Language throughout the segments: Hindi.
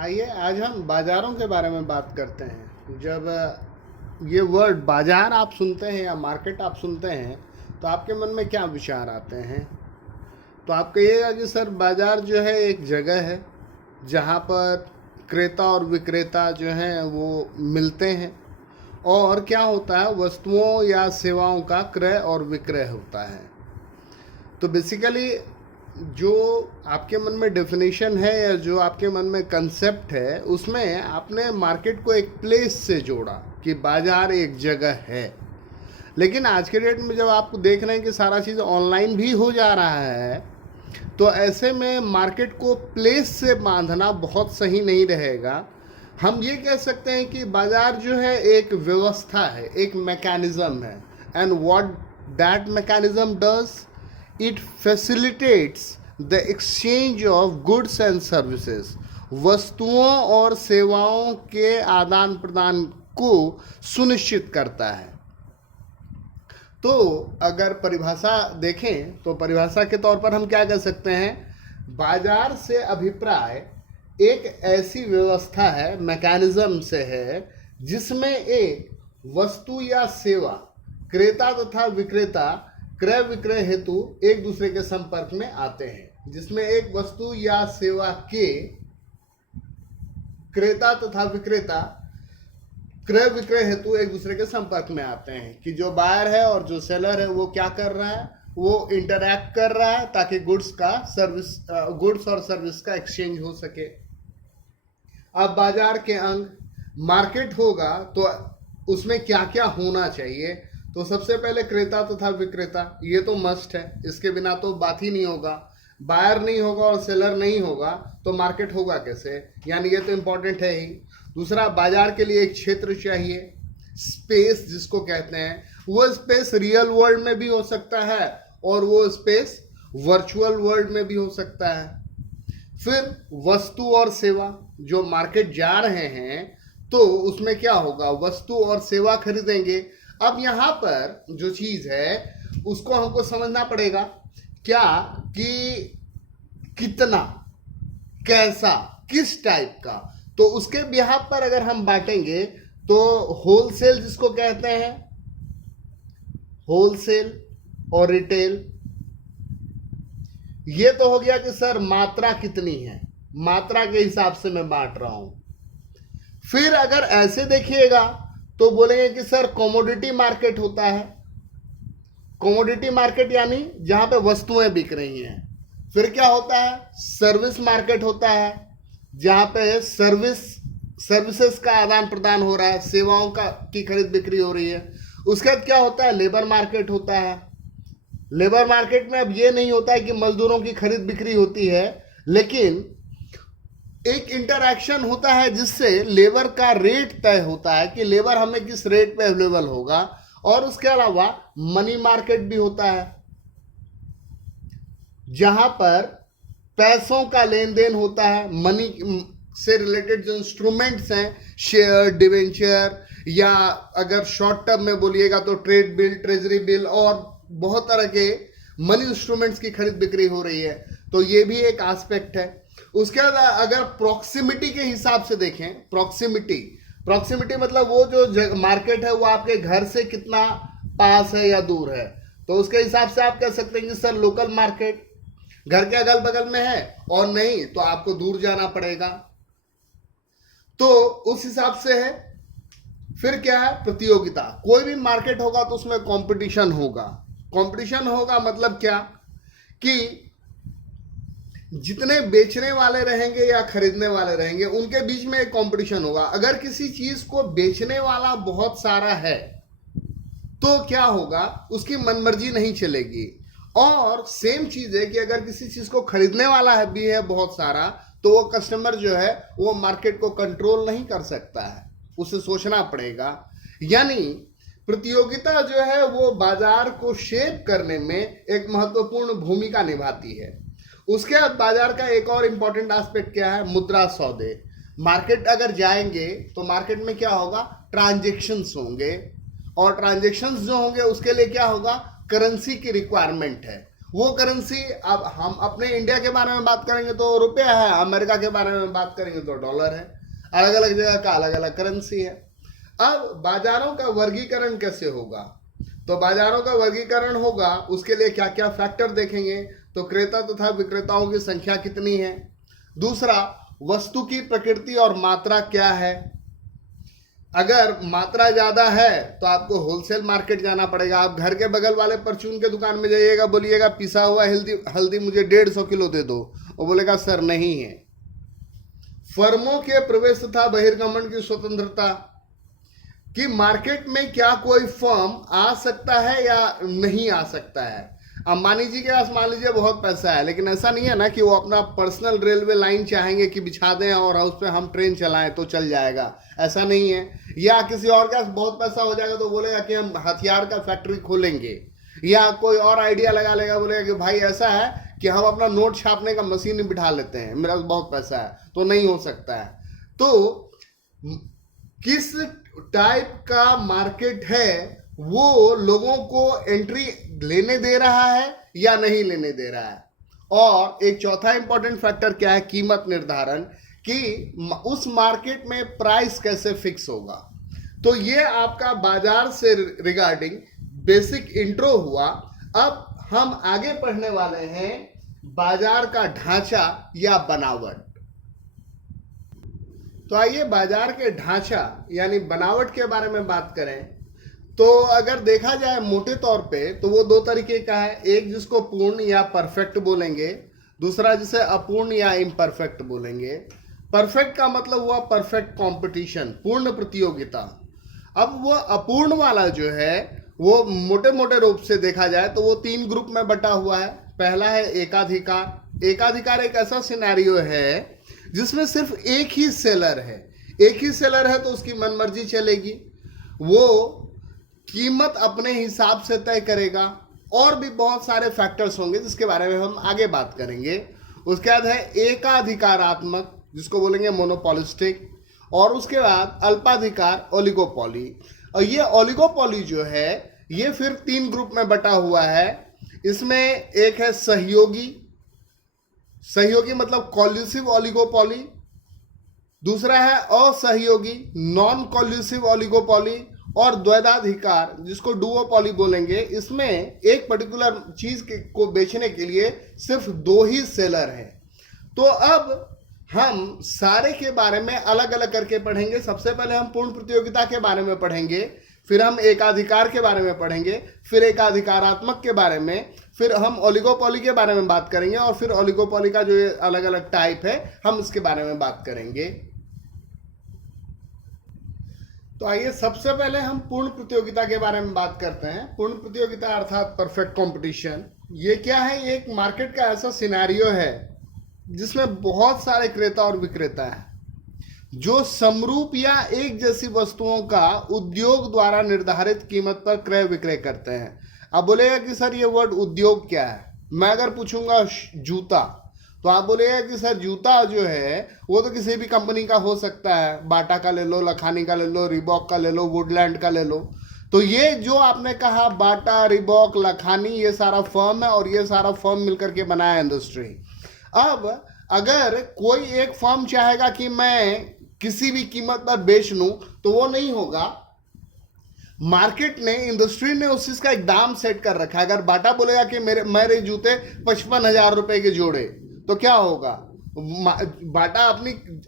आइए आज हम बाज़ारों के बारे में बात करते हैं। जब ये वर्ड बाज़ार आप सुनते हैं या मार्केट आप सुनते हैं तो आपके मन में क्या विचार आते हैं? तो आप कहिएगा कि सर बाज़ार जो है एक जगह है जहाँ पर क्रेता और विक्रेता जो हैं वो मिलते हैं और क्या होता है, वस्तुओं या सेवाओं का क्रय और विक्रय होता है। तो बेसिकली जो आपके मन में डेफिनेशन है या जो आपके मन में कंसेप्ट है, उसमें आपने मार्केट को एक प्लेस से जोड़ा कि बाजार एक जगह है। लेकिन आज के डेट में जब आप देख रहे हैं कि सारा चीज़ ऑनलाइन भी हो जा रहा है, तो ऐसे में मार्केट को प्लेस से बांधना बहुत सही नहीं रहेगा। हम ये कह सकते हैं कि बाजार जो है एक व्यवस्था है, एक मैकेनिज्म है। And what that mechanism does, it facilitates the exchange of goods and services. वस्तुओं और सेवाओं के आदान प्रदान को सुनिश्चित करता है। तो अगर परिभाषा देखें तो परिभाषा के तौर पर हम क्या कह सकते हैं, बाजार से अभिप्राय एक ऐसी व्यवस्था है, मैकेनिज्म से है, जिसमें एक वस्तु या सेवा क्रेता तथा विक्रेता क्रय विक्रय हेतु एक दूसरे के संपर्क में आते हैं। जिसमें एक वस्तु या सेवा के क्रेता तथा विक्रेता क्रय विक्रय हेतु एक दूसरे के संपर्क में आते हैं कि जो बायर है और जो सेलर है वो क्या कर रहा है, वो इंटरैक्ट कर रहा है ताकि गुड्स और सर्विस का एक्सचेंज हो सके। अब बाजार के अंग मार्केट होगा तो उसमें क्या क्या होना चाहिए, तो सबसे पहले क्रेता तथा विक्रेता, ये तो मस्ट है, इसके बिना तो बात ही नहीं होगा। बायर नहीं होगा और सेलर नहीं होगा तो मार्केट होगा कैसे, यानी ये तो इम्पोर्टेंट है ही। दूसरा, बाजार के लिए एक क्षेत्र चाहिए, स्पेस जिसको कहते हैं। वो स्पेस रियल वर्ल्ड में भी हो सकता है और वो स्पेस वर्चुअल वर्ल्ड में भी हो सकता है। फिर वस्तु और सेवा, जो मार्केट जा रहे हैं तो उसमें क्या होगा, वस्तु और सेवा खरीदेंगे। अब यहाँ पर जो चीज़ है उसको हमको समझना पड़ेगा, क्या कि कितना, कैसा, किस टाइप का। तो उसके बिहाफ पर अगर हम बांटेंगे तो होलसेल जिसको कहते हैं, होलसेल और रिटेल, ये तो हो गया कि सर मात्रा कितनी है, मात्रा के हिसाब से मैं बांट रहा हूं। फिर अगर ऐसे देखिएगा तो बोलेंगे कि सर कमोडिटी मार्केट होता है। कमोडिटी मार्केट यानी जहां पे वस्तुएं बिक रही हैं। फिर क्या होता है, सर्विस मार्केट होता है, जहां पे सर्विसेज का आदान प्रदान हो रहा है, सेवाओं की खरीद बिक्री हो रही है। उसके बाद क्या होता है, लेबर मार्केट होता है। लेबर मार्केट में अब ये नहीं होता है कि मजदूरों की खरीद बिक्री होती है, लेकिन एक इंटरैक्शन होता है जिससे लेबर का रेट तय होता है कि लेबर हमें किस रेट पे अवेलेबल होगा। और उसके अलावा मनी मार्केट भी होता है, जहां पर पैसों का लेन देन होता है। मनी से रिलेटेड जो इंस्ट्रूमेंट्स हैं, शेयर, डिवेंचर, या अगर शॉर्ट टर्म में बोलिएगा तो ट्रेड बिल, ट्रेजरी बिल और बहुत तरह के मनी इंस्ट्रूमेंट्स की खरीद बिक्री हो रही है। तो ये भी एक एस्पेक्ट है। उसके बाद अगर प्रॉक्सिमिटी के हिसाब से देखें, प्रॉक्सिमिटी मतलब वो जो मार्केट है वो आपके घर से कितना पास है या दूर है। तो उसके हिसाब से आप कह सकते हैं कि सर लोकल मार्केट घर के अगल बगल में है, और नहीं तो आपको दूर जाना पड़ेगा। तो उस हिसाब से है। फिर क्या है, प्रतियोगिता। कोई भी मार्केट होगा तो उसमें कंपटीशन होगा। कंपटीशन होगा मतलब क्या, कि जितने बेचने वाले रहेंगे या खरीदने वाले रहेंगे उनके बीच में एक कंपटीशन होगा। अगर किसी चीज को बेचने वाला बहुत सारा है तो क्या होगा, उसकी मनमर्जी नहीं चलेगी। और सेम चीज है कि अगर किसी चीज को खरीदने वाला है भी है बहुत सारा, तो वो कस्टमर जो है वो मार्केट को कंट्रोल नहीं कर सकता है, उसे सोचना पड़ेगा। यानी प्रतियोगिता जो है वो बाजार को शेप करने में एक महत्वपूर्ण भूमिका निभाती है। उसके बाद बाजार का एक और इंपॉर्टेंट एस्पेक्ट क्या है, मुद्रा सौदे। मार्केट अगर जाएंगे तो मार्केट में क्या होगा, ट्रांजैक्शंस होंगे, और ट्रांजैक्शंस जो होंगे उसके लिए क्या होगा, करेंसी की रिक्वायरमेंट है। वो करेंसी, अब हम अपने इंडिया के बारे में बात करेंगे तो रुपया है, अमेरिका के बारे में बात करेंगे तो डॉलर है। अलग अलग जगह का अलग अलग करेंसी है। अब बाजारों का वर्गीकरण कैसे होगा? तो बाजारों का वर्गीकरण होगा, उसके लिए क्या क्या फैक्टर देखेंगे? तो क्रेता तथा विक्रेताओं की संख्या कितनी है, दूसरा वस्तु की प्रकृति और मात्रा क्या है। अगर मात्रा ज्यादा है तो आपको होलसेल मार्केट जाना पड़ेगा। आप घर के बगल वाले परचून के दुकान में जाइएगा, बोलिएगा पिसा हुआ हल्दी मुझे 150 किलो दे दो, वो बोलेगा सर नहीं है। फर्मों के प्रवेश तथा बहिर्गमन की स्वतंत्रता, कि मार्केट में क्या कोई फर्म आ सकता है या नहीं आ सकता है। अंबानी जी के पास मान लीजिए बहुत पैसा है, लेकिन ऐसा नहीं है ना कि वो अपना पर्सनल रेलवे लाइन चाहेंगे कि बिछा दें और उस पर हम ट्रेन चलाएं तो चल जाएगा, ऐसा नहीं है। या किसी और के पास बहुत पैसा हो जाएगा तो बोलेगा कि हम हथियार का फैक्ट्री खोलेंगे, या कोई और आइडिया लगा लेगा, बोलेगा कि भाई ऐसा है कि हम अपना नोट छापने का मशीन बिठा लेते हैं, मेरे पास बहुत पैसा है। तो नहीं हो सकता है। तो किस टाइप का मार्केट है वो लोगों को एंट्री लेने दे रहा है या नहीं लेने दे रहा है। और एक चौथा इंपॉर्टेंट फैक्टर क्या है, कीमत निर्धारण, कि उस मार्केट में प्राइस कैसे फिक्स होगा। तो ये आपका बाजार से रिगार्डिंग बेसिक इंट्रो हुआ। अब हम आगे पढ़ने वाले हैं बाजार का ढांचा या बनावट। तो आइए बाजार के ढांचा यानी बनावट के बारे में बात करें। तो अगर देखा जाए मोटे तौर पे तो वो दो तरीके का है, एक जिसको पूर्ण या परफेक्ट बोलेंगे, दूसरा जिसे अपूर्ण या इम्परफेक्ट बोलेंगे। परफेक्ट का मतलब हुआ परफेक्ट कंपटीशन, पूर्ण प्रतियोगिता। अब वो अपूर्ण वाला जो है वो मोटे मोटे रूप से देखा जाए तो वो 3 ग्रुप में बटा हुआ है। पहला है एकाधिकार। एकाधिकार एक ऐसा सिनेरियो है जिसमें सिर्फ एक ही सेलर है। एक ही सेलर है तो उसकी मनमर्जी चलेगी, वो कीमत अपने हिसाब से तय करेगा, और भी बहुत सारे फैक्टर्स होंगे जिसके बारे में हम आगे बात करेंगे। उसके बाद है एकाधिकारात्मक, जिसको बोलेंगे मोनोपोलिस्टिक, और उसके बाद अल्पाधिकार ओलिगोपोली। और ये ओलिगोपोली जो है ये फिर 3 ग्रुप में बटा हुआ है। इसमें एक है सहयोगी, सहयोगी मतलब कॉल्यूसिव ओलिगोपोली। दूसरा है असहयोगी नॉन कॉल्यूसिव ओलिगोपोली, और द्वैधाधिकार जिसको डुओपोली बोलेंगे। इसमें एक पर्टिकुलर चीज को बेचने के लिए सिर्फ 2 ही सेलर हैं। तो अब हम सारे के बारे में अलग अलग करके पढ़ेंगे। सबसे पहले हम पूर्ण प्रतियोगिता के बारे में पढ़ेंगे, फिर हम एकाधिकार के बारे में पढ़ेंगे, फिर एकाधिकारात्मक के बारे में, फिर हम ओलिगोपोली के बारे में बात करेंगे, और फिर ओलिगोपोली का जो अलग अलग टाइप है हम इसके बारे में बात करेंगे। तो आइए सबसे पहले हम पूर्ण प्रतियोगिता के बारे में बात करते हैं। पूर्ण प्रतियोगिता अर्थात परफेक्ट कंपटीशन, ये क्या है? ये एक मार्केट का ऐसा सिनेरियो है जिसमें बहुत सारे क्रेता और विक्रेता हैं जो समरूप या एक जैसी वस्तुओं का उद्योग द्वारा निर्धारित कीमत पर क्रय विक्रय करते हैं। अब बोलेगा कि सर ये वर्ड उद्योग क्या है? मैं अगर पूछूंगा जूता, तो आप बोलेगा कि सर जूता जो है वो तो किसी भी कंपनी का हो सकता है, बाटा का ले लो, लखानी का ले लो, रिबॉक का ले लो, वुडलैंड का ले लो। तो ये जो आपने कहा बाटा, रिबॉक, लखानी, ये सारा फर्म है और ये सारा फर्म मिलकर के बनाया इंडस्ट्री। अब अगर कोई एक फर्म चाहेगा कि मैं किसी भी कीमत पर बेच लूं तो वो नहीं होगा। मार्केट ने, इंडस्ट्री ने उस चीज का एक दाम सेट कर रखा है। अगर बाटा बोलेगा कि मेरे जूते 55,000 रुपए के जोड़े, तो क्या होगा? बाटा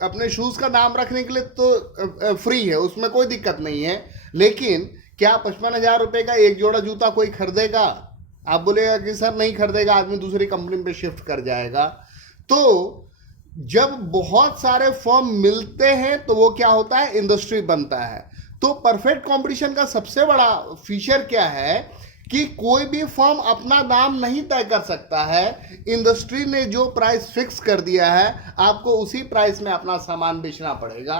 अपने शूज का दाम रखने के लिए तो फ्री है, उसमें कोई दिक्कत नहीं है। लेकिन क्या 55,000 रुपए का एक जोड़ा जूता कोई खरीदेगा? आप बोलेगा कि सर नहीं खरीदेगा, आदमी दूसरी कंपनी पे शिफ्ट कर जाएगा। तो जब बहुत सारे फर्म मिलते हैं तो वो क्या होता है? इंडस्ट्री बनता है। तो परफेक्ट कंपटीशन का सबसे बड़ा फीचर क्या है कि कोई भी फर्म अपना दाम नहीं तय कर सकता है। इंडस्ट्री ने जो प्राइस फिक्स कर दिया है आपको उसी प्राइस में अपना सामान बेचना पड़ेगा।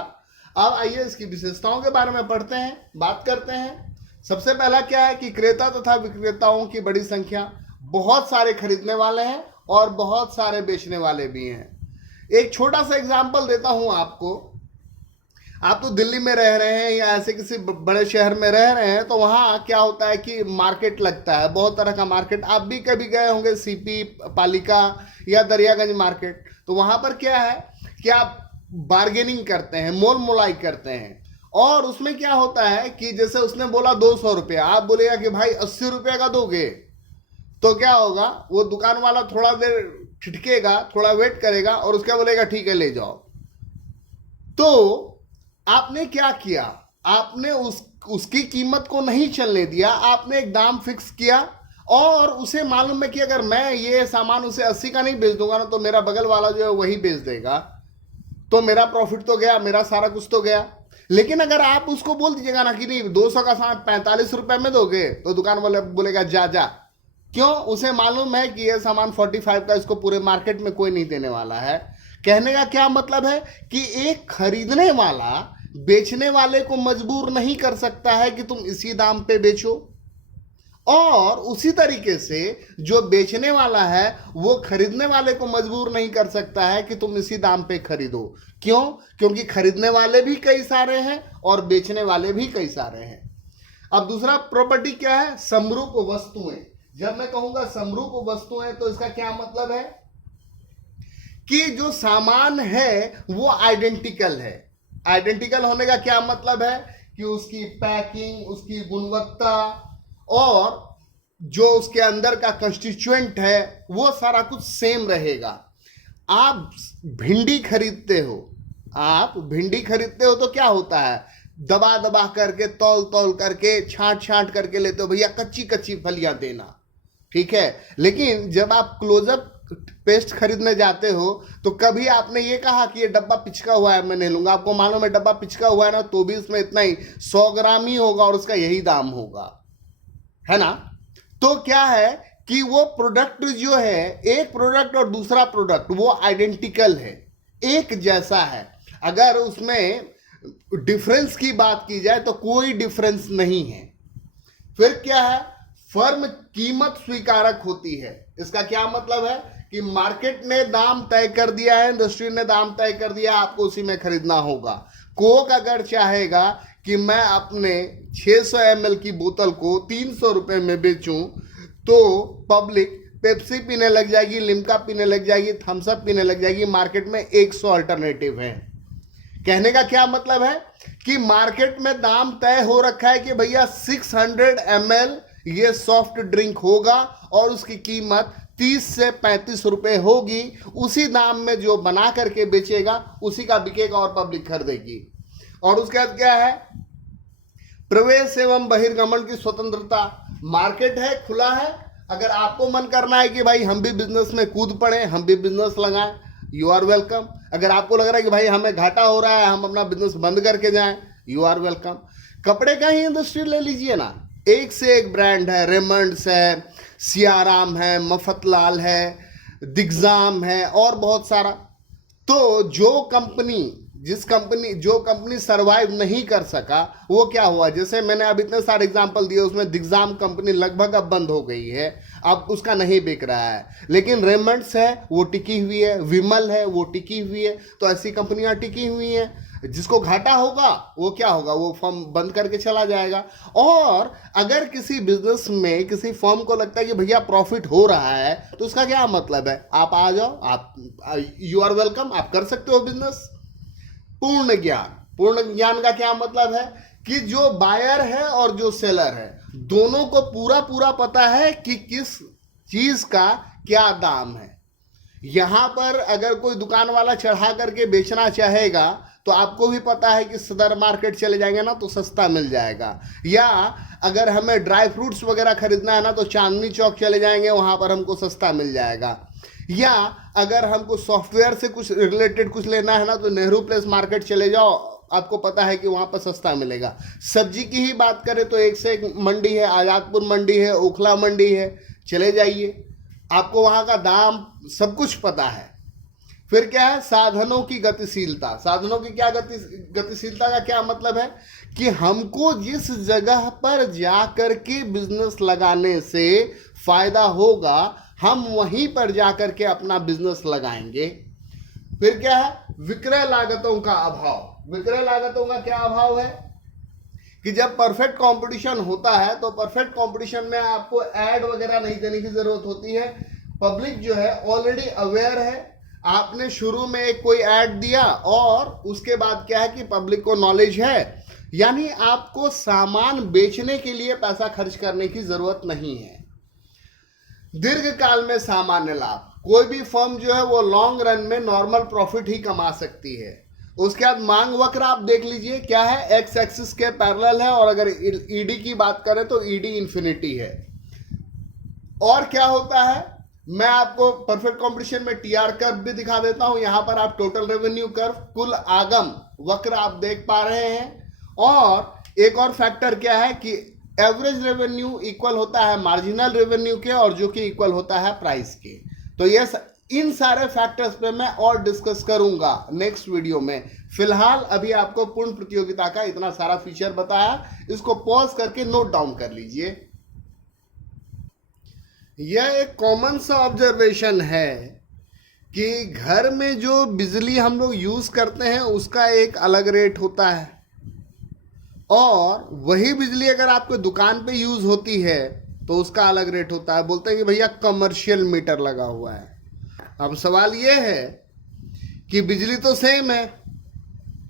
अब आइए इसकी विशेषताओं के बारे में पढ़ते हैं, बात करते हैं। सबसे पहला क्या है कि क्रेता तथा विक्रेताओं की बड़ी संख्या, बहुत सारे खरीदने वाले हैं और बहुत सारे बेचने वाले भी हैं। एक छोटा सा एग्जाम्पल देता हूं आपको। आप तो दिल्ली में रह रहे हैं या ऐसे किसी बड़े शहर में रह रहे हैं, तो वहाँ क्या होता है कि मार्केट लगता है, बहुत तरह का मार्केट। आप भी कभी गए होंगे सीपी, पालिका या दरियागंज मार्केट। तो वहाँ पर क्या है कि आप बार्गेनिंग करते हैं, मोल मोलाई करते हैं। और उसमें क्या होता है कि जैसे उसने बोला 200 रुपया, आप बोलेगा कि भाई 80 रुपये का दोगे, तो क्या होगा, वो दुकान वाला थोड़ा देर ठिठकेगा, थोड़ा वेट करेगा और उसका बोलेगा ठीक है ले जाओ। तो आपने क्या किया, आपने उसकी कीमत को नहीं चलने दिया, आपने एक दाम फिक्स किया और उसे मालूम है कि अगर मैं ये सामान उसे 80 का नहीं बेच दूंगा ना तो मेरा बगल वाला जो है वही बेच देगा, तो मेरा प्रॉफिट तो गया, मेरा सारा कुछ तो गया। लेकिन अगर आप उसको बोल दीजिएगा ना कि नहीं 200 का सामान 45 रुपए में दोगे, तो दुकान वाले बोलेगा जा जा। क्यों? उसे मालूम है कि यह सामान 45 का इसको पूरे मार्केट में कोई नहीं देने वाला है। कहने का क्या मतलब है कि एक खरीदने वाला बेचने वाले को मजबूर नहीं कर सकता है कि तुम इसी दाम पे बेचो, और उसी तरीके से जो बेचने वाला है वो खरीदने वाले को मजबूर नहीं कर सकता है कि तुम इसी दाम पे खरीदो। क्यों? क्योंकि खरीदने वाले भी कई सारे हैं और बेचने वाले भी कई सारे हैं। अब दूसरा प्रॉपर्टी क्या है? समरूप वस्तुएं। जब मैं कहूंगा समरूप वस्तुएं तो इसका क्या मतलब है कि जो सामान है वो आइडेंटिकल है। आइडेंटिकल होने का क्या मतलब है कि उसकी पैकिंग, उसकी गुणवत्ता और जो उसके अंदर का कंस्टिट्यूएंट है वो सारा कुछ सेम रहेगा। आप भिंडी खरीदते हो, आप भिंडी खरीदते हो तो क्या होता है, दबा दबा करके, तौल तौल करके, छांट छांट करके लेते हो, भैया कच्ची कच्ची फलियां देना, ठीक है। लेकिन जब आप क्लोजअप पेस्ट खरीदने जाते हो तो कभी आपने ये कहा कि ये डब्बा पिचका हुआ है मैं नहीं लूंगा। आपको मालूम है डब्बा पिचका हुआ है ना, तो भी इसमें इतना ही 100 ग्राम ही होगा और उसका यही दाम होगा, है ना। तो क्या है कि वो प्रोडक्ट जो है, एक प्रोडक्ट और दूसरा प्रोडक्ट वो आइडेंटिकल है, एक जैसा है। अगर उसमें डिफरेंस की बात की जाए तो कोई डिफरेंस नहीं है। फिर क्या है, फर्म कीमत स्वीकारक होती है। इसका क्या मतलब है कि मार्केट ने दाम तय कर दिया है, इंडस्ट्री ने दाम तय कर दिया, आपको उसी में खरीदना होगा। कोक अगर चाहेगा कि मैं अपने 600 ml की बोतल को 300 रुपए में बेचूं, तो पब्लिक पेप्सी पीने लग जाएगी, लिम्का पीने लग जाएगी, थम्स अप पीने लग जाएगी। मार्केट में 100 अल्टरनेटिव है। कहने का क्या मतलब है कि मार्केट में दाम तय हो रखा है कि भैया 600 ml ये सॉफ्ट ड्रिंक होगा और उसकी कीमत 30 से 35 रुपए होगी। उसी दाम में जो बना करके बेचेगा उसी का बिकेगा और पब्लिक खरीदेगी। और उसके बाद क्या है, प्रवेश एवं बहिर्गमन की स्वतंत्रता। मार्केट है, खुला है, अगर आपको मन करना है कि भाई हम भी बिजनेस में कूद पड़े, हम भी बिजनेस लगाएं, यू आर वेलकम। अगर आपको लग रहा है कि भाई हमें घाटा हो रहा है, हम अपना बिजनेस बंद करके जाएं, यू आर वेलकम। कपड़े का ही इंडस्ट्री ले लीजिए ना, एक से एक ब्रांड है, रेमंड्स है, सियाराम है, मफतलाल है, दिग्जाम है और बहुत सारा। तो जो कंपनी सरवाइव नहीं कर सका वो क्या हुआ, जैसे मैंने अब इतने सारे एग्जांपल दिए, उसमें दिग्जाम कंपनी लगभग अब बंद हो गई है, अब उसका नहीं बिक रहा है। लेकिन रेमंड्स है वो टिकी हुई है, विमल है वो टिकी हुई है। तो ऐसी कंपनियां टिकी हुई हैं। जिसको घाटा होगा वो क्या होगा, वो फर्म बंद करके चला जाएगा। और अगर किसी बिजनेस में किसी फर्म को लगता है कि भैया प्रॉफिट हो रहा है, तो उसका क्या मतलब है, आप आ जाओ, आप यू आर वेलकम, आप कर सकते हो बिजनेस। पूर्ण ज्ञान का क्या मतलब है कि जो बायर है और जो सेलर है दोनों को पूरा पूरा पता है कि किस चीज का क्या दाम है। यहां पर अगर कोई दुकान वाला चढ़ा करके बेचना चाहेगा तो आपको भी पता है कि सदर मार्केट चले जाएंगे ना तो सस्ता मिल जाएगा, या अगर हमें ड्राई फ्रूट्स वगैरह खरीदना है ना तो चांदनी चौक चले जाएंगे, वहां पर हमको सस्ता मिल जाएगा। या अगर हमको सॉफ्टवेयर से कुछ रिलेटेड कुछ लेना है ना तो नेहरू प्लेस मार्केट चले जाओ, आपको पता है कि वहां पर सस्ता मिलेगा। सब्जी की ही बात करें तो एक से एक मंडी है, आजादपुर मंडी है, ओखला मंडी है, चले जाइए, आपको वहां का दाम सब कुछ पता है। फिर क्या है, साधनों की गतिशीलता। साधनों की क्या गतिशीलता का क्या मतलब है कि हमको जिस जगह पर जाकर के बिजनेस लगाने से फायदा होगा हम वहीं पर जाकर के अपना बिजनेस लगाएंगे। फिर क्या है, विक्रय लागतों का अभाव। विक्रय लागतों का क्या अभाव है कि जब परफेक्ट कंपटीशन होता है तो परफेक्ट कंपटीशन में आपको ऐड वगैरह नहीं देने की जरूरत होती है। पब्लिक जो है ऑलरेडी अवेयर है। आपने शुरू में एक कोई ऐड दिया और उसके बाद क्या है कि पब्लिक को नॉलेज है, यानी आपको सामान बेचने के लिए पैसा खर्च करने की जरूरत नहीं है। दीर्घ काल में सामान्य लाभ, कोई भी फर्म जो है वो लॉन्ग रन में नॉर्मल प्रॉफिट ही कमा सकती है। उसके बाद मांग वक्र आप देख लीजिए क्या है, एक्स एक्सिस के पैरेलल है, और अगर ईडी की बात करें तो ईडी इन्फिनिटी है। और क्या होता है, मैं आपको परफेक्ट कंपटीशन में टीआर कर्व भी दिखा देता हूं। यहां पर आप टोटल रेवेन्यू कर्व, कुल आगम वक्र आप देख पा रहे हैं। और एक और फैक्टर क्या है कि एवरेज रेवेन्यू इक्वल होता है मार्जिनल रेवेन्यू के, और जो कि इक्वल होता है प्राइस के। तो ये इन सारे फैक्टर्स पे मैं और डिस्कस करूंगा नेक्स्ट वीडियो में। फिलहाल अभी आपको पूर्ण प्रतियोगिता का इतना सारा फीचर बताया, इसको पॉज करके नोट डाउन कर लीजिए। यह एक कॉमन सा ऑब्जर्वेशन है कि घर में जो बिजली हम लोग यूज करते हैं उसका एक अलग रेट होता है, और वही बिजली अगर आपको दुकान पे यूज होती है तो उसका अलग रेट होता है। बोलते हैं कि भैया कमर्शियल मीटर लगा हुआ है। अब सवाल ये है कि बिजली तो सेम है,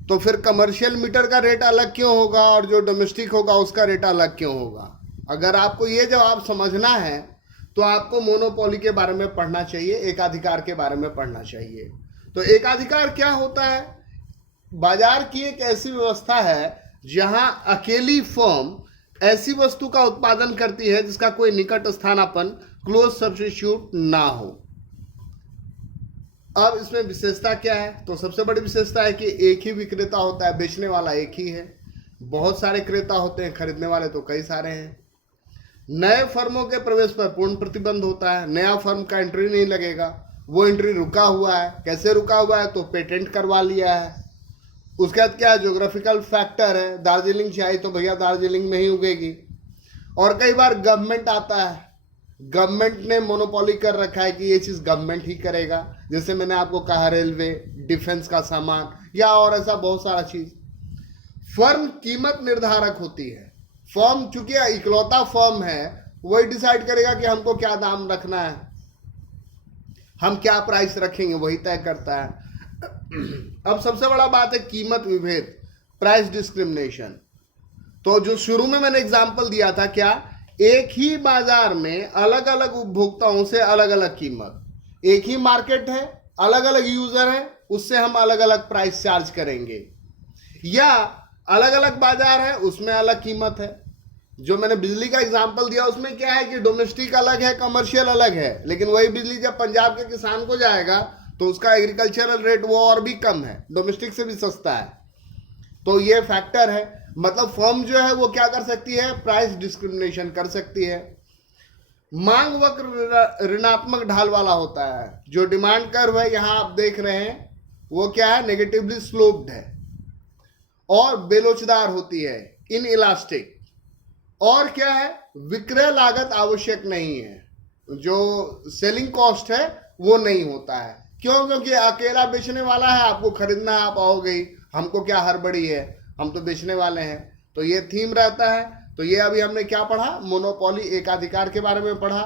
तो फिर कमर्शियल मीटर का रेट अलग क्यों होगा और जो डोमेस्टिक होगा उसका रेट अलग क्यों होगा? अगर आपको ये जवाब समझना है तो आपको मोनोपोली के बारे में पढ़ना चाहिए, एकाधिकार के बारे में पढ़ना चाहिए। तो एकाधिकार क्या होता है? बाजार की एक ऐसी व्यवस्था है जहां अकेली फर्म ऐसी वस्तु का उत्पादन करती है जिसका कोई निकट स्थानापन्न, क्लोज सब्स्टिट्यूट ना हो। अब इसमें विशेषता क्या है? तो सबसे बड़ी विशेषता है कि एक ही विक्रेता होता है, बेचने वाला एक ही है। बहुत सारे क्रेता होते हैं, खरीदने वाले तो कई सारे हैं। नए फर्मों के प्रवेश पर पूर्ण प्रतिबंध होता है। नया फर्म का एंट्री नहीं लगेगा, वो एंट्री रुका हुआ है। कैसे रुका हुआ है? तो पेटेंट करवा लिया है। उसके बाद क्या है? ज्योग्राफिकल फैक्टर है। दार्जिलिंग चाहिए तो भैया दार्जिलिंग में ही उगेगी। और कई बार गवर्नमेंट आता है, गवर्नमेंट ने मोनोपोली कर रखा है कि ये चीज गवर्नमेंट ही करेगा। जैसे मैंने आपको कहा रेलवे, डिफेंस का सामान, या और ऐसा बहुत सारा चीज। फर्म कीमत निर्धारक होती है। फर्म चूंकि इकलौता फर्म है, वही डिसाइड करेगा कि हमको क्या दाम रखना है, हम क्या प्राइस रखेंगे, वही तय करता है। अब सबसे बड़ा बात है कीमत विभेद, प्राइस डिस्क्रिमिनेशन। तो जो शुरू में मैंने एग्जांपल दिया था, क्या एक ही बाजार में अलग अलग उपभोक्ताओं से अलग अलग कीमत। एक ही मार्केट है, अलग अलग यूजर है, उससे हम अलग अलग प्राइस चार्ज करेंगे। या अलग अलग बाजार है, उसमें अलग कीमत है। जो मैंने बिजली का एग्जांपल दिया उसमें क्या है कि डोमेस्टिक अलग है, कमर्शियल अलग है। लेकिन वही बिजली जब पंजाब के किसान को जाएगा तो उसका एग्रीकल्चरल रेट वो और भी कम है, डोमेस्टिक से भी सस्ता है। तो ये फैक्टर है। मतलब फर्म जो है वो क्या कर सकती है? प्राइस डिस्क्रिमिनेशन कर सकती है। मांग वक्र ऋणात्मक ढाल वाला होता है। जो डिमांड कर्व है यहां आप देख रहे हैं वो क्या है? नेगेटिवली स्लोप्ड है और बेलोचदार होती है, इन इलास्टिक। और क्या है? विक्रय लागत आवश्यक नहीं है। जो सेलिंग कॉस्ट है वो नहीं होता है। क्यों? क्योंकि अकेला बेचने वाला है, आपको खरीदना है, आप आओगे ही, हमको क्या हड़बड़ी है, हम तो बेचने वाले हैं। तो ये थीम रहता है। तो ये अभी हमने क्या पढ़ा? मोनोपोली, एकाधिकार के बारे में पढ़ा।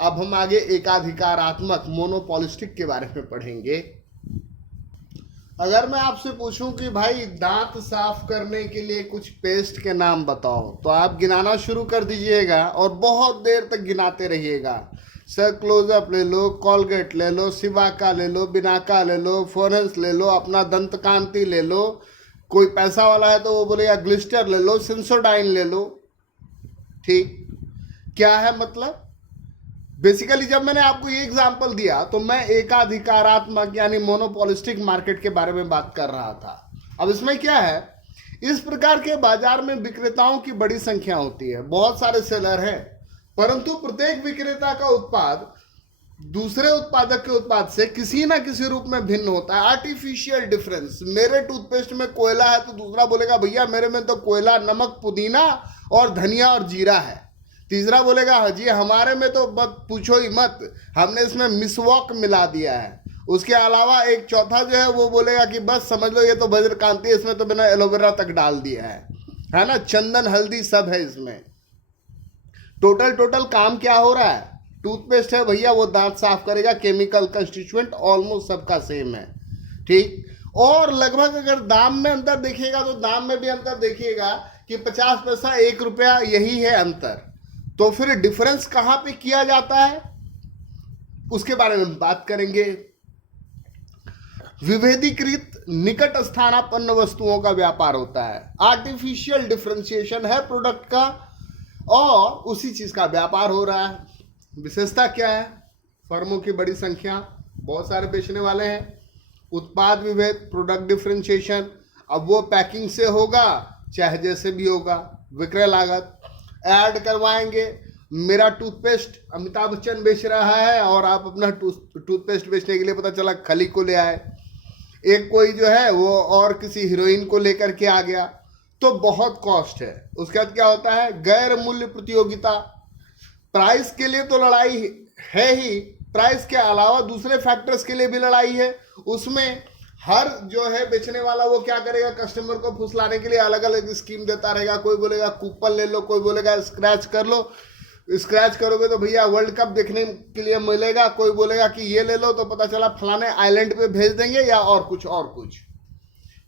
अब हम आगे एकाधिकारात्मक, मोनोपोलिस्टिक के बारे में पढ़ेंगे। अगर मैं आपसे पूछूं कि भाई दांत साफ करने के लिए कुछ पेस्ट के नाम बताओ, तो आप गिनाना शुरू कर दीजिएगा और बहुत देर तक गिनाते रहिएगा। सर क्लोजअप ले लो, कॉलगेट ले लो, सिवाका ले लो, बिनाका ले लो, फोरेंस ले लो, अपना दंत कांति ले लो। कोई पैसा वाला है तो वो बोलेगा ग्लिस्टर ले लो, सेंसोडाइन ले लो। ठीक, क्या है मतलब? बेसिकली जब मैंने आपको ये एग्जांपल दिया तो मैं एकाधिकारात्मक यानी मोनोपोलिस्टिक मार्केट के बारे में बात कर रहा था। अब इसमें क्या है? इस प्रकार के बाजार में विक्रेताओं की बड़ी संख्या होती है, बहुत सारे सेलर हैं, परंतु प्रत्येक विक्रेता का उत्पाद दूसरे उत्पादक के उत्पाद से किसी ना किसी रूप में भिन्न होता है। Artificial difference. मेरे टूथपेस्ट में कोयला है तो दूसरा बोलेगा भैया मेरे में तो कोयला, नमक, पुदीना और धनिया और जीरा है। तीसरा बोलेगा जी हमारे में तो मत पूछो ही मत, हमने इसमें मिसवॉक मिला दिया है। उसके अलावा एक चौथा जो है वो बोलेगा कि बस समझ लो ये तो वज्रकांति है, इसमें तो बिना एलोवेरा तक डाल दिया है ना, चंदन हल्दी सब है इसमें। टोटल काम क्या हो रहा है? टूथपेस्ट है भैया, वो दांत साफ करेगा, केमिकल कंस्टिट्यूएंट ऑलमोस्ट सबका सेम है, ठीक। और लगभग अगर दाम में अंतर देखिएगा तो दाम में भी अंतर देखिएगा कि 50 पैसा 1 रुपया, यही है अंतर। तो फिर डिफरेंस कहां पे किया जाता है उसके बारे में बात करेंगे। विभेदीकृत निकट स्थानापन्न वस्तुओं का व्यापार होता है, आर्टिफिशियल डिफरेंशिएशन है प्रोडक्ट का और उसी चीज का व्यापार हो रहा है। विशेषता क्या है? फर्मों की बड़ी संख्या, बहुत सारे बेचने वाले हैं, उत्पाद विभेद, प्रोडक्ट डिफरेंशिएशन। अब वो पैकिंग से होगा चाहे जैसे भी होगा, विक्रय लागत ऐड करवाएंगे। मेरा टूथपेस्ट अमिताभ बच्चन बेच रहा है और आप अपना टूथपेस्ट बेचने के लिए पता चला खली को ले आए, एक कोई जो है वो और किसी हीरोइन को लेकर के आ गया, तो बहुत कॉस्ट है। उसके बाद क्या होता है? गैर मूल्य प्रतियोगिता। प्राइस के लिए तो लड़ाई है ही, प्राइस के अलावा दूसरे फैक्टर्स के लिए भी लड़ाई है। उसमें हर जो है बेचने वाला वो क्या करेगा? कस्टमर को फुसलाने के लिए अलग अलग स्कीम देता रहेगा। कोई बोलेगा कूपन ले लो, कोई बोलेगा स्क्रैच कर लो, स्क्रैच करोगे तो भैया वर्ल्ड कप देखने के लिए मिलेगा, कोई बोलेगा कि ये ले लो तो पता चला फलाने आइलैंड पे भेज देंगे या और कुछ।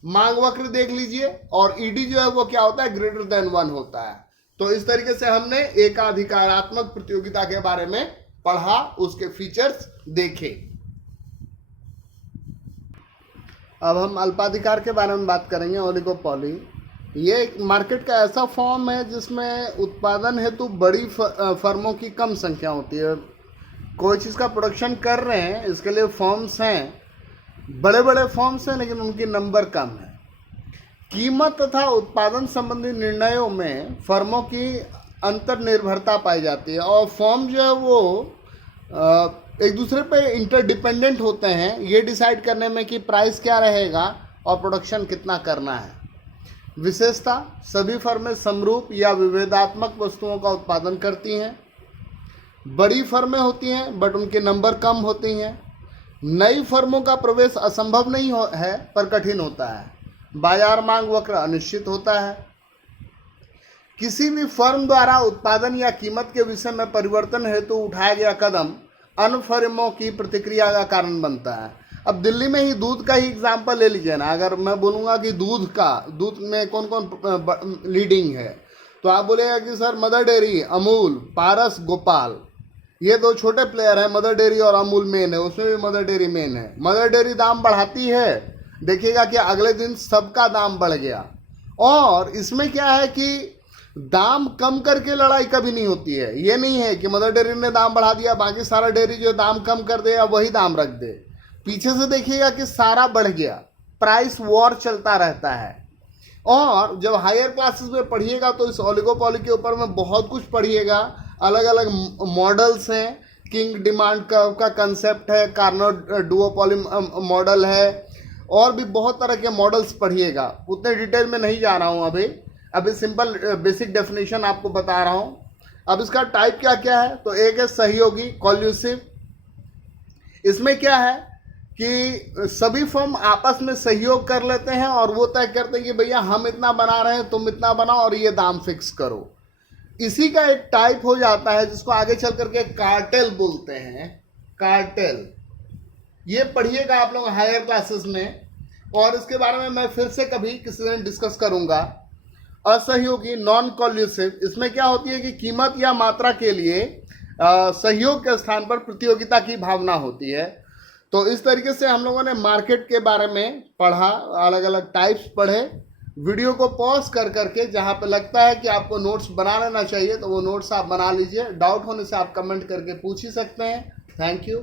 मांग वक्र देख लीजिए, और ईडी जो है वो क्या होता है? ग्रेटर देन 1 होता है। तो इस तरीके से हमने एकाधिकारात्मक प्रतियोगिता के बारे में पढ़ा, उसके फीचर्स देखे। अब हम अल्पाधिकार के बारे में बात करेंगे। ओलिगोपॉली ये एक मार्केट का ऐसा फॉर्म है जिसमें उत्पादन हेतु बड़ी फर्मों की कम संख्या होती है। कोई चीज़ का प्रोडक्शन कर रहे हैं, इसके लिए फॉर्म्स हैं, बड़े बड़े फॉर्म्स हैं, लेकिन उनकी नंबर कम है। कीमत तथा उत्पादन संबंधी निर्णयों में फर्मों की अंतर्निर्भरता पाई जाती है और फर्म जो है वो एक दूसरे पे इंटरडिपेंडेंट होते हैं ये डिसाइड करने में कि प्राइस क्या रहेगा और प्रोडक्शन कितना करना है। विशेषता, सभी फर्में समरूप या विभेदात्मक वस्तुओं का उत्पादन करती हैं। बड़ी फर्में होती हैं बट उनके नंबर कम होती हैं। नई फर्मों का प्रवेश असंभव नहीं है पर कठिन होता है। बाजार मांग वक्र अनिश्चित होता है। किसी भी फर्म द्वारा उत्पादन या कीमत के विषय में परिवर्तन हेतु उठाया गया कदम अन्य फर्मों की प्रतिक्रिया का कारण बनता है। अब दिल्ली में ही दूध का ही एग्जांपल ले लीजिए ना, अगर मैं बोलूँगा कि दूध में कौन कौन लीडिंग है, तो आप बोलेगा कि सर मदर डेयरी, अमूल, पारस, गोपाल, ये 2 छोटे प्लेयर हैं। मदर डेयरी और अमूल मेन है, उसमें भी मदर डेयरी मेन है। मदर डेयरी दाम बढ़ाती है, देखिएगा कि अगले दिन सबका दाम बढ़ गया। और इसमें क्या है कि दाम कम करके लड़ाई कभी नहीं होती है। ये नहीं है कि मदर डेयरी ने दाम बढ़ा दिया, बाकी सारा डेयरी जो दाम कम कर दे या वही दाम रख दे। पीछे से देखिएगा कि सारा बढ़ गया, प्राइस वॉर चलता रहता है। और जब हायर क्लासेस में पढ़िएगा तो इस ओलिगोपॉली के ऊपर में बहुत कुछ पढ़िएगा। अलग अलग मॉडल्स हैं, किंग डिमांड कर्व का कंसेप्ट है, कार्नोट डुओपॉली मॉडल है, और भी बहुत तरह के मॉडल्स पढ़िएगा। उतने डिटेल में नहीं जा रहा हूँ अभी सिंपल बेसिक डेफिनेशन आपको बता रहा हूँ। अब इसका टाइप क्या क्या है? तो एक है सहयोगी, कॉल्यूसिव। इसमें क्या है कि सभी फर्म आपस में सहयोग कर लेते हैं और वो तय करते हैं कि भैया हम इतना बना रहे हैं, तुम इतना बनाओ और ये दाम फिक्स करो। इसी का एक टाइप हो जाता है जिसको आगे चल करके कार्टेल बोलते हैं। कार्टेल ये पढ़िएगा आप लोग हायर क्लासेस में, और इसके बारे में मैं फिर से कभी किसी दिन डिस्कस करूंगा। असहयोगी, नॉन कॉल्यूसिव, इसमें क्या होती है कि कीमत या मात्रा के लिए सहयोग के स्थान पर प्रतियोगिता की भावना होती है। तो इस तरीके से हम लोगों ने मार्केट के बारे में पढ़ा, अलग अलग टाइप्स पढ़े। वीडियो को पॉज कर करके जहाँ पे लगता है कि आपको नोट्स बना लेना चाहिए तो वो नोट्स आप बना लीजिए। डाउट होने से आप कमेंट करके पूछ ही सकते हैं। Thank you.